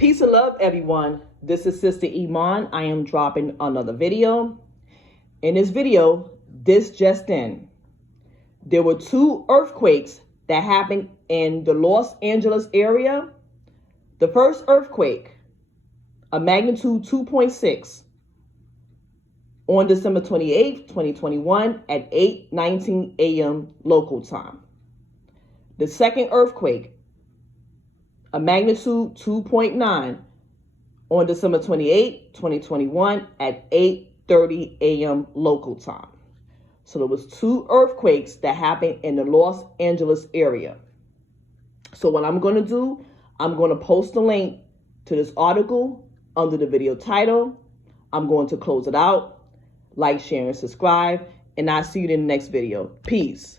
Peace and love, everyone. This is Sister Iman. I am dropping another video. In this video, this just in, there were 2 earthquakes that happened in the Los Angeles area. The first earthquake, a magnitude 2.6, on December 28th, 2021 at 8:19 a.m. local time. The second earthquake, a magnitude 2.9, on December 28, 2021 at 8:30 a.m. local time. So there was 2 earthquakes that happened in the Los Angeles area. So what I'm going to do, I'm going to post a link to this article under the video title. I'm going to close it out. Like, share, and subscribe. And I'll see you in the next video. Peace.